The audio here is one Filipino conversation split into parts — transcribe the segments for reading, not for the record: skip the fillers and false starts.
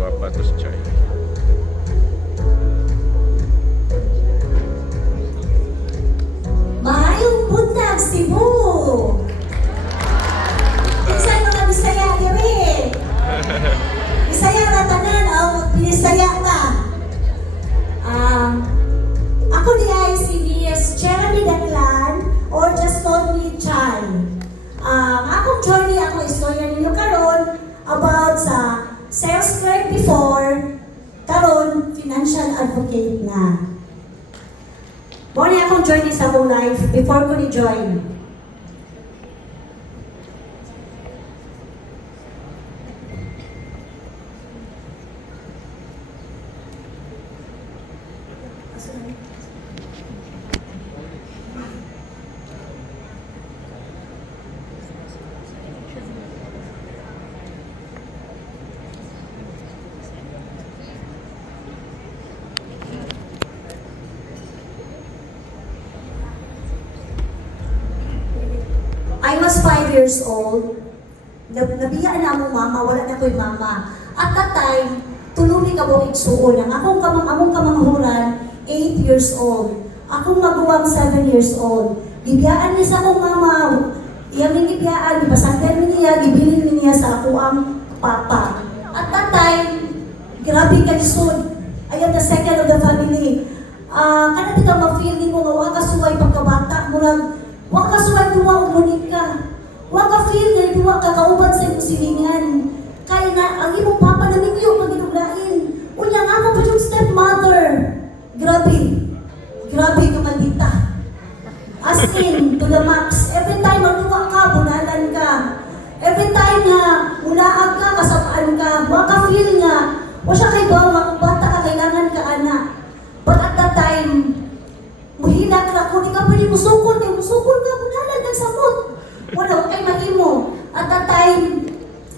gwapa to si Chay. Maayong buntag, Cebu! Isa'y mga Bisaya diri. Bisaya na tanan, o Bisaya ka. Ako di ay si Miss Jeremy Daclan, or just call me Chay. Akong journey, ako istorya ninyo karon about sa sales clerk before, karon financial advocate na. Muna akong journey sa whole life before ko ni-join. I was 5 years old. Nabiyaan na among mama, wala na ko'y mama. At that time, tulungi ka mo igsuon. Ang among kamanghuran, 8 years old. Akong maguwang 7 years old. Gibiyaan niya sa akong mama. Iyang gibiyaan, gipasandan niya, gibilin niya sa ako ang papa. At that time, grabe ka lisod. I am the second of the family. Kana di ka ma-feel mo nga wag ka suway pagkabata. Murag, wag ka suway duwa umunik ka. Wag ka feel na duwa ka kauban sa iyong silingan. Kaya na, ang imong papa na ninyo pag inuglain. Unya nga mo pa yung stepmother. Grabe. Grabe ka maldita. As in, to the max. Every time magduwa ka, bunalan ka. Every time na mulaag ka, kasapaan ka. Wag ka feel nga. O siya kay bawa, kung bata ka, kailangan ka anak. But at that time, muhilag ka, kung di ka pwede musukol ka, bunalan kang samot. Wala, huwag kayo mahimo. At that time,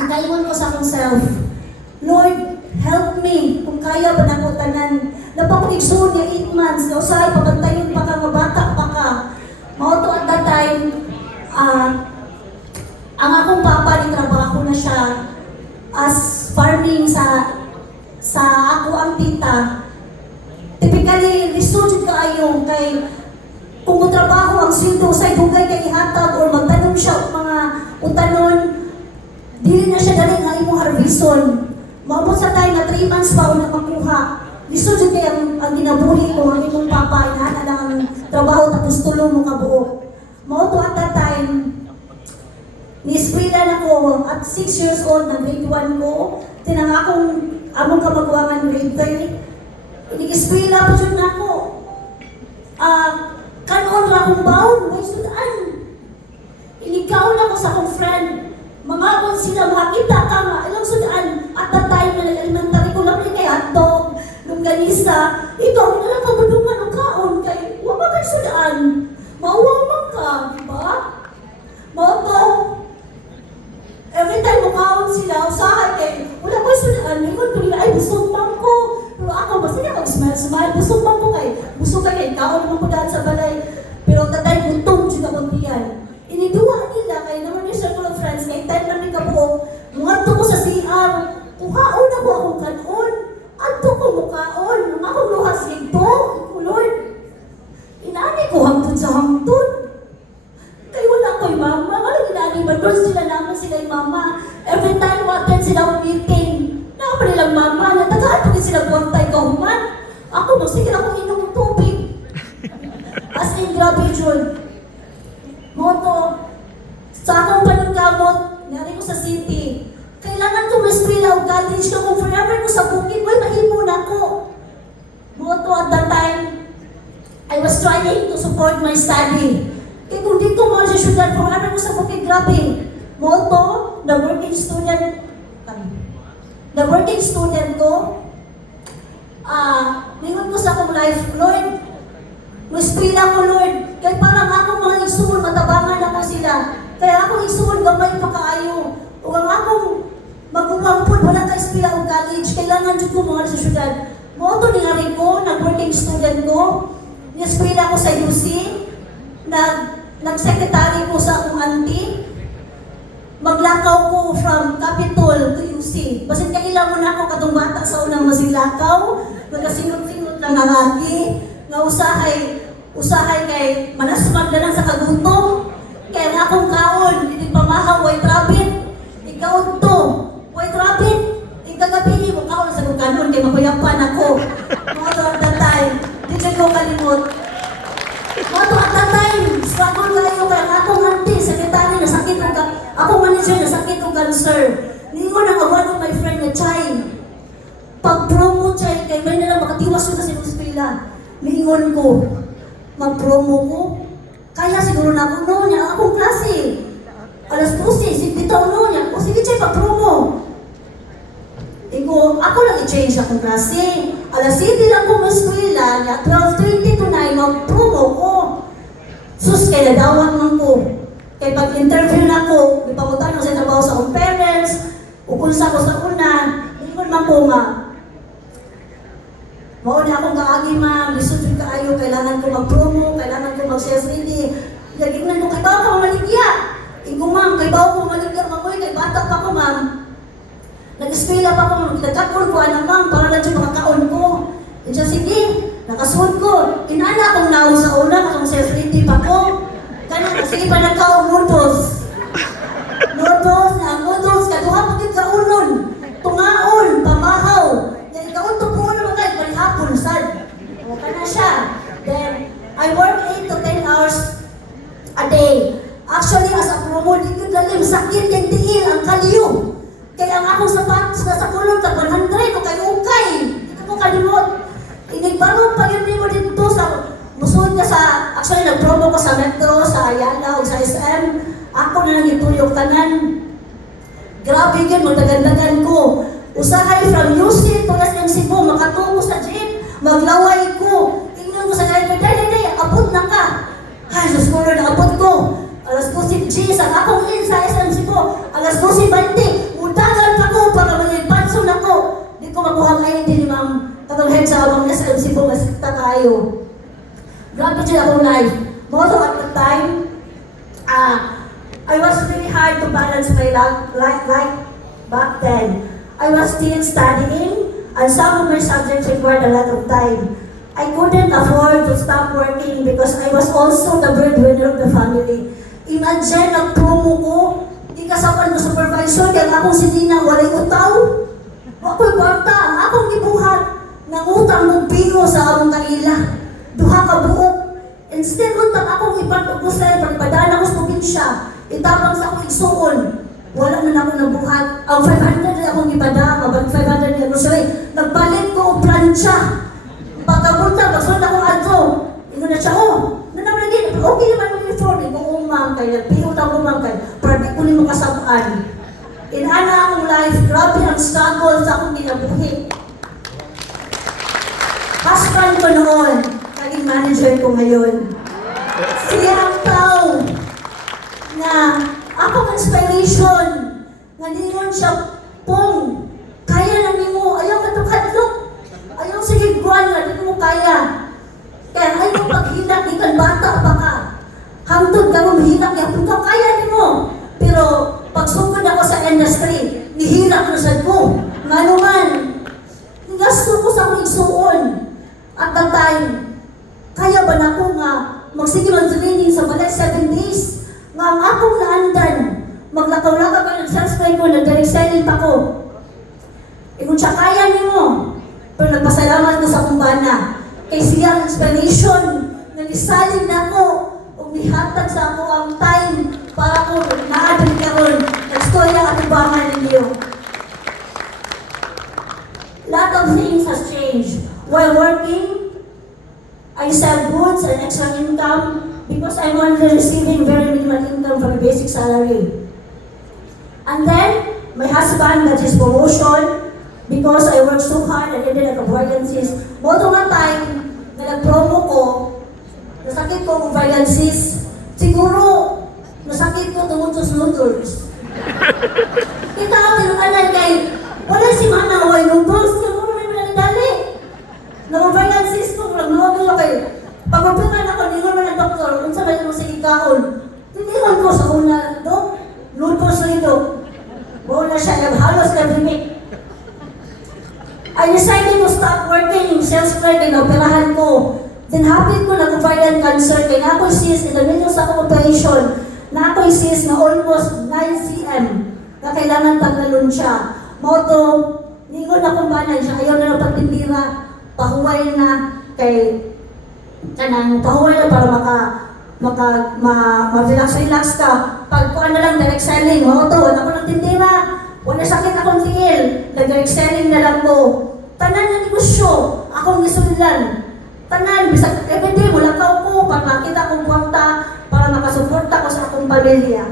nakaingon ko sa akong self, Lord, help me. Kung kaya ba na ko tanan, napapagigsoon niya 8 months, na usahay, pabantayin pa ka, mabata pa ka. Mauto at that time, ang akong papa, ni trabaho na siya as farming sa ako ang tita. Typically, lisod kaayo kay kung trabaho ang sweldo sa dugay kay ihatag or magtanong siya og mga utanon, dili na siya dali nga imong harveston. Maabot sa time na 3 months pa una makuha. Lisod jud kay ang ginabuhi ko ang imong papa inana lang ang trabaho tapos tulo mo kabuo. Mao to at that time ni-eskwela na ko at 6 years old na grade 1 ko. Tinang among kamagwangan grade 3. Inig-eskwela pa jud nako. Kanon ra akong baon, may sudan. Inigaw na ko sa akong friend. Mga sila makita ka nga, ilang sudan. At that time na elementary ko lang kay hotdog, longganisa. Ikaw, nalang kabudungan o kaon kay, wala kay sudan. Mauwaman ka, di ba? Moto. Every time mo kaon sila, usahay kay, wala kay sudan. Ngayon ko nila, ay busog man ko. Pero ako, basta niya mag-smile, busog man ko kay, busog kay, kaon naman ko dahil sa balay. Pero tatay, buntong siya kabuntiyan. Iniduwa nila kay naman yung circle of friends, kay time namin kabuo, muadto ko sa CR, kuhaon ako akong kanon, adto ko mukaon, nung akong luhas ito, Lord, inani ko hangtod sa hangtod. Kay wala ko'y mama, ano ginani ba? Doon sila naman sila yung mama. Every time waten sila ang meeting, na pa nilang mama, natagaan ko sila buwantay kauman. Ako, sige akong inom ng tubig. As in, grabe yun. Moto, sa akong pananggamot, nari ko sa city, kailangan ko mas-eskwela o college ko kung forever ko sa bukid, may mahimo na ko. Moto, at that time, I was trying to support my study. Kaya kung dito mo sa syudad, forever ko sa bukid, grabe. Moto, the working student ko, lingon ko sa akong life, Lord, mas-eskwela ko, Lord, kaya parang akong mga igsuon, matabangan ako sila. Kaya akong igsuon, gamay pa kaayo. O ang akong mag-umang po, wala ka eskwela o college, kailangan dyan ko mga sa syudad. Moto ni Ari ko, nag-working student ko, ni-eskwela ko sa UC, nag-secretary ko sa akong auntie, maglakaw ko from Capitol to UC. Basit kailangan mo na ako katong bata sa unang masilakaw, nagasingot-singot lang ang agi, nga usahay kay manasmag na lang sa kagutom, kaya nga akong kaon, hindi pamahaw, white rabbit, ikaw to, white rabbit, ikagabi mo kaon sa kanon, kay makuyapan ako. Mga to at that time, di ko kalimot. Mga to at that time, struggle kayo kaya nga akong auntie, sekretary, nasakit o akong manager, nasakit o cancer. Ningon ang awan ng my friend na Chay. Pag-promo Chay, kay may nalang makatiwas ko sa sinuskwila. Ningon ko, mag-promo ko. Kaya siguro na ako noon niya, akong klase. Alas 12, bitaw noon niya. O sige Chay, pag-promo. Ako lang i-change akong klase. Alas 7 lang ko maskwila niya, 12:20 to 9, mag-promo ko. Sus, kaya nadawat man ko. Kaya pag-interview na ko, ipamutan ko sa trabaho sa akong parents, ukulsa ko sa una, hindi ko naman po nga. Mauna akong kaagi ma'am, lisod kaayo, kailangan ko mag-promo, kailangan ko mag-sales ready. Lagignan ko, kay bawa ka maligya. Iko ma'am, kay bawa ko maligya, mamoy, kay bata pa ko ma'am. Nag-eskwela pa ko, nagkakon ko, anak ma'am, para lang siya makakaon ko. And siya, sige, nakasuot ko. Inana akong naon sa una, katong sales ready pa ko. Kaya sige pa nagkaon noodles. Noodles, kaduha po din kaunon. Tungaon, pamahaw. Yan, ikaon to po naman kayo, palihapon, sad. O, ka na siya. Then, I work 8 to 10 hours a day. Actually, as a promo, di ko lalim, sakit yung tiil, ang kaliyo. Kaya ang akong sapatos na sa kulong, tag 100, o kayo ukay. Hindi ko kalimot. Inigbarong pa yun mo dito sa musuod ka sa, actually nag-promo ko sa Metro, sa Ayala, o sa SM. Ako na lang ituyok tanan. Grabe yun, magdagandagan ko. Usahay from UC to SM Cebu, makatungo sa jeep, maglaway ko. Tingnan ko sa driver, day, abot na ka. Ay, Diyos ko, na abot ko. Alas 12 G, sa akong in sa SM Cebu, alas 12:20, udagan pa ko para mag-advance na ko. Di ko makuha kayo din, ma'am. Katong head sa abang SM Cebu, masita kayo. Grabe dyan akong life. Moto at the time, I was really hard to balance my life back then. I was still studying, and some of my subjects required a lot of time. I couldn't afford to stop working because I was also the breadwinner of the family. Imagine, ang promo ko, di kasapan ko supervisor, kaya akong sinina, walay utaw. Ako'y kwarta, ang akong gibuhat, nangutang mong bingo sa among kanila. Duha ka buok. Instead, utang akong ipag-upusay, pagpadaan ako sa probinsya, itapang sa akong igsuon. Wala na ako nabuhat. Ang 500 na akong ipada, mabag 500 na grocery. Nagbalik ko o plancha. Pagkapunta, bagsun akong adto. Ino na siya, nanamagin, okay naman yung uniform. Iko, ma'am, kay nagpihutang ko, ma'am, kay parang ko ni makasabaan. Inana akong life, grabe ang struggle sa akong kinabuhi. Husband ko noon, naging manager ko ngayon. Siya ang tao na akong inspiration, nga ningon siya, Pong, kaya na nimo, ayaw katukadlok, ayaw sige guwan nga, di mo kaya. Kaya ayaw paghilak, di kan bata pa ka. Hangtod ka mong hilak, yapon ka, kaya nimo. Pero pagsugod ako sa industry, nihilak na sa ko. Manuman, gasto ko sa akong igsuon. At that time, kaya ba na ko nga magsige mag-training sa balay 7 days? Nga ang akong naandan, maglakaw-lakaw ka ng subscribe ko, nag-direct selling pa ko. Kung siya kaya ni mo, pero nagpasalamat ko sa kumbana. Kay siya ang inspiration, nag-isalin na ako, o nihatag sa ako ang time para ko na-adil ka ron. Nag-storya at ibangan ninyo. Lot of things has changed. While working, I sell goods and extra income because I'm only receiving very minimal income from a basic salary. And then, my husband got his promotion because I worked so hard and ended up variances. Moto nga time na nag-promo ko, nasakit ko ang variances. Siguro, nasakit ko tungkol sa noodles. Kita ako tinukanan kay, wala si Mana, why noodles? Siguro may mananidali. Na-variances ko, walang noodles ako kayo. Pag-upitan ako, ningon man ang doktor, kung sa may sige kaon. Tinigol ko sa una, Dok, noodles na ito. Wala siya, halos every week. I decided to stop working sales clerk and operahan ko. Then hapit ko na ovarian cancer kaya na ako sis in the middle sa akong operation na ako sis na almost 9 cm na kailangan paglalun siya. Moto, ningon na kumbanan siya, ayaw na ng pagtindira, pahuway na kay kanang pahuway na para ma-relax ka. Pag kuha na lang direct selling, moto, wala ko ng tindira, wala sakit akong tiil, nag-direct selling na lang ko. Tanan na negosyo, akong gisundan. Tanan, bisag everyday, wala ka ko, para makita akong kwarta, para makasuporta ko sa akong pamilya.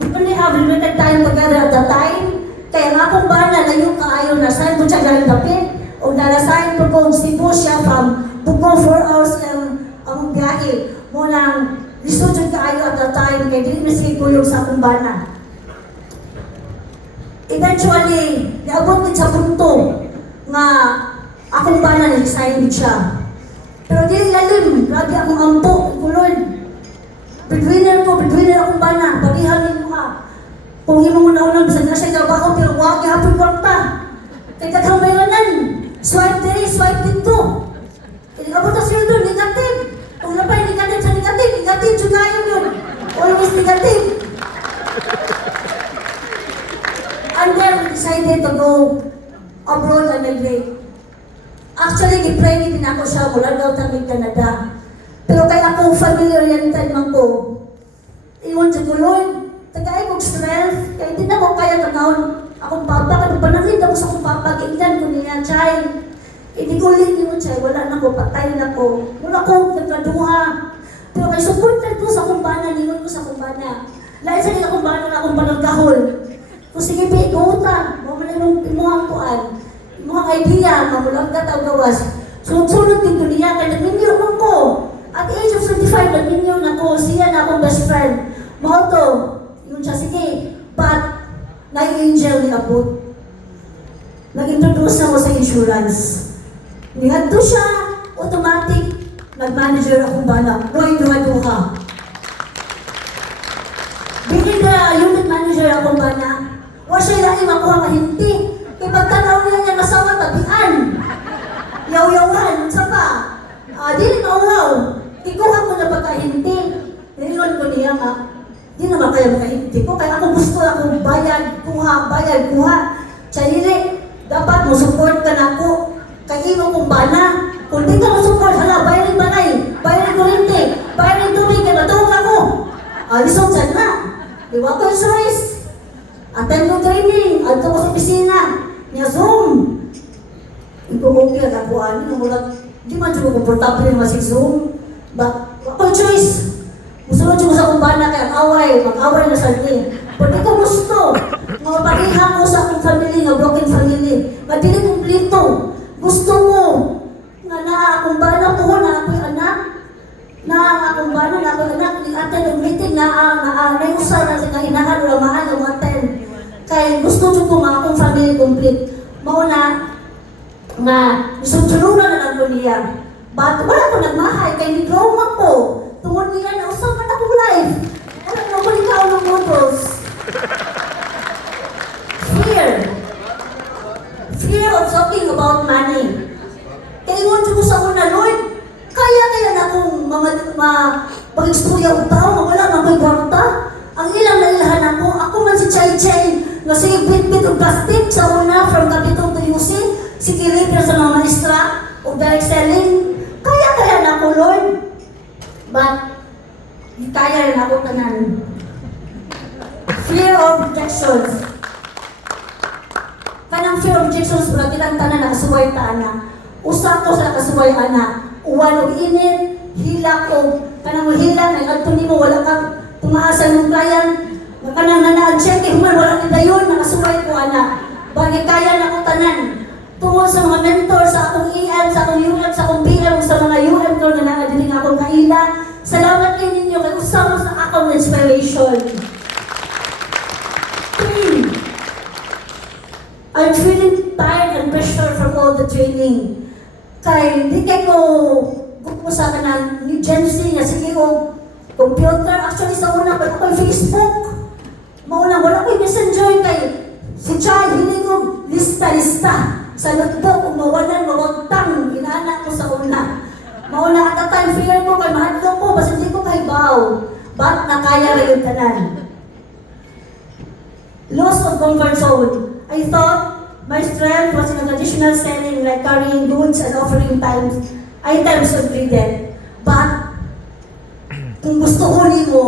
We only have limited time together at the time, kaya nga akong bana na yung kaayo na sign ko siya galing dapit, o nalasign ko kung Cebu siya from Bugo 4 hours ang biyahe. Munang lisodjod kaayo at the time, kaya dili miskin ko yung sa akong bana. Eventually, naabot din sa punto nga akong bana na-resign siya. Pero di lalim, grabe akong ampo, kulod. Breadwinner akong bana, pagihangin mo ka. Kung imo mo naunang, bisa na siya trabaho, pero huwag ihapon kwarta. Kaya kathang bayranan, swipe diri, swipe dito. Kaya abot na siya doon, negative. Kung napay negative sa negative yun ngayon yun. Always negative. And then we decided to go abroad and migrate. Actually, gi-pray din ako siya mula daw tamig Canada. Pero kaya ako family-oriented man ko. Iwan sa Lord, tagay kong strength, kaya hindi na ko kaya tanawon akong papa, kaya panangin ako sa akong papa, gailan ko niya, chay. Hindi ko ulit mo, chay, wala na ko, patay na ko. Wala ko, nagkaduha. Pero kay supportan ko sa akong bana, niwan ko sa akong bana. Lahat sa akong bana na akong panagkahol. Kung sige, pinuta, mamala nung imuhang kuan. Mga idea, mamulang kataw gawas. Sunod-sunod din ko niya, kaya nagminyo man ko. At the age of 35, nagminyo na ko, siya na akong best friend. Mauto, yun siya, sige, but, na-angel ni Abot. Nag-introduce ako sa insurance. Nihatdo siya, automatic, nag-manager akong bana. Roy, duha-duha. Bigay na unit manager akong bana. Wa siya lang makuha mahinti. Kaya pagkanaw niya niya masawa tabian. Yaw-yawan, sa pa. Di mauwaw. Ikuha ko na pagkahinti. Nilingon ko niya nga, di naman kaya makahinti ko. Kaya ako gusto akong bayad, kuha. Chayili, dapat mo support ka na ako. Kaya imo kong bana. Kung di ka mo support, hala, bayarin balay, bayarin kurinti, bayarin tubig, kaya matawag ako. Lisod saan na. Di ba ko choice? Attend ko training, ato ko sa opisina, niya Zoom. Ito okay, nakakuhaan, di man siya komportable yung masig Zoom. But, ako choice. Musunod siya ko sa kumbana kaya mag-away na sa akin. Pwede ko gusto, mga pagihang ko sa akong family, nga broken family, madili kumplito. Gusto ko, nga na-akumbana ko, na ako'y anak, na-akumbana, na ako'y anak, ni-attend yung meeting na-usa na sa kahinahan, ramahan, yung attend. Kaya gusto ko mga akong family complete. Mauna, nga, sunod-sunuran na lang ko niya. But wala ko nagmahay, kaya ni-trauma ko. Tungod niya na, usap man akong life. Wala na ko ikaw ng models. Fear of talking about money. Kaya iwan ko sa una, Lord, kaya na akong mag-istorya ang tao, wala na ko'y kwarta. Ang ilang nalilahan ako man si Chay, nga sige bit-bit o plastic sa una from Capitol to UC, si Kiripir sa mga maestra, o direct selling. Kaya na ako, Lord. But, di kaya rin ako tanan. Fear of rejections. Kanang fear of rejections, wala kitang tanan nakasuway ta na. Usa ko sa nakasuway ana. Uwan og init, hila ko. Kanang hila, nag-adto nimo, wala kang tumaasa ng kayan. Kanang nanaan-check, human, wala ni dayon, nakasuway ko ana. Bagay kaya na ko tanan. Tungkol sa mga mentor, sa akong EM, sa akong UM, sa akong PM, sa mga UM ko na nakadiling akong kaila. Salamat kayo ninyo, kay usama sa akong inspiration. 3. I'm feeling tired and pressure from all the training. Kay, di kay ko sa ka ng New Gen Z nga sige ko computer. Actually, sa una, wala ko Facebook. Mauna, wala ko messenger kay si Chai, hindi ko sa notebook, kung mawalan, mawagtang, inaanak ko sa una. Mauna at time, fear ko, kay mahadlo ko, basta hindi ko kaibaw. But nakaya rin yung tanan. Loss of comfort zone. I thought my strength was in a traditional setting like carrying goods and offering items of greeted. But, kung gusto ko mo,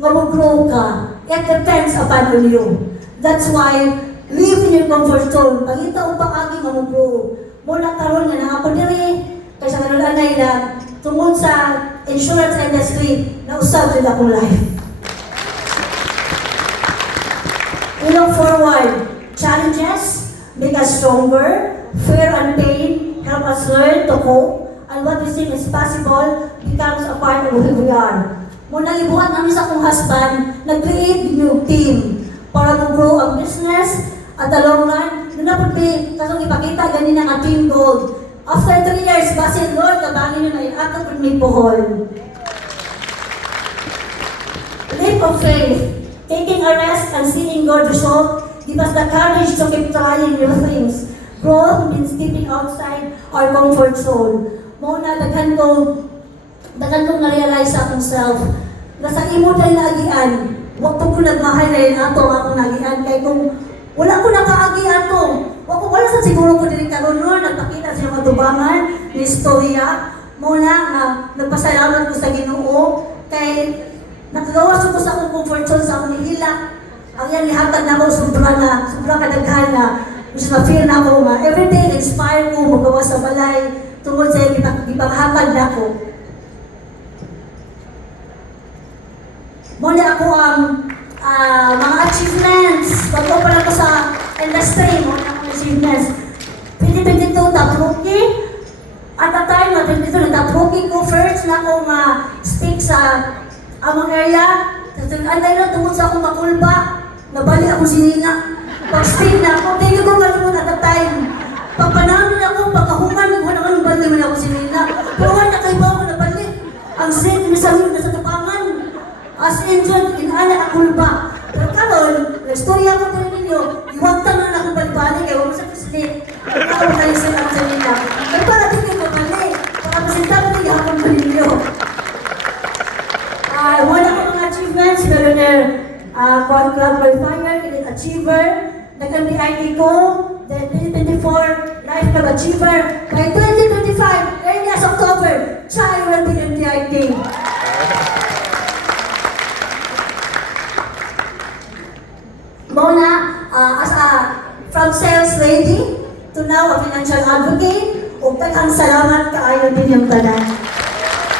nga mag-grow ka, it depends upon you. That's why, live in your comfort zone. Pangita o pag-agi nga mag-grow. Mula karon nga na ako diri, kaysa nalulanay na tungkol sa insurance industry na usap din akong life. We look forward. Challenges make us stronger. Fear and pain help us learn to cope. And what we think is possible becomes a part of who we are. Muna ibuhat namin sa akong husband, nag-create new team para mag-grow ang business at the long run. Nung napagbi, kasong ipakita, ganyan ang team goal. After 3 years, basin Lord, kabangin nyo na ato kung may puhol. Leap of faith, taking a rest and seeing God result, give us the courage to keep trying new things. Growth means stepping outside our comfort zone. Muna, daghan kong na-realize sa akong self, na sa imo dahil naagian, huwag po ko nagmahay na yun ato akong naagian, kaya kung wala ko nakaagian to, wala sa siguro ko din karon no, nagpakita siya katubangan ni istorya. Muna na nagpasalamat ko sa Ginoo kay nakagawa ko sa akong comfort zone sa akong nihila. Ang yan lihatag na ako sobra kadaghan na mas na-feel na ako nga. Everyday inspire ko magawa sa balay tungkol sa ipanghatag na ako. Muna ako ang mga achievements. Bago pa lang ko sa industry, muna akong achievements. 2022, top rookie. At the time, 2022, top rookie ko. First na ako stick sa among area. Anday na tungkol sa akong makulba. Nabali ako sinina. Pag-stick na ako, hindi ko kalunod at the time. Pagpanamin ako, pagkahuman, nagwan ako ng bali man ako sinina. Pero wala kaibaw ko nabali. Ang sin, misalun na sa tapangan. As injured, inaanak ako ba? Pero karon, nag-storya ko din ninyo, iwag tanong na akong balibali, kaya huwag sa kuslit. Ako kayo sa mga salita. Pero para din kayo mabali, para masinta ko din ako ng ninyo. Wala ko mga achievements, pero na club qualifier, elite achiever, nag-MDIT ko, then 2024, life club achiever. By 2025, early as October, Chai will be MDIT. Mona, from sales lady to now a financial advocate, ug daghang salamat kaayo din yung tanan.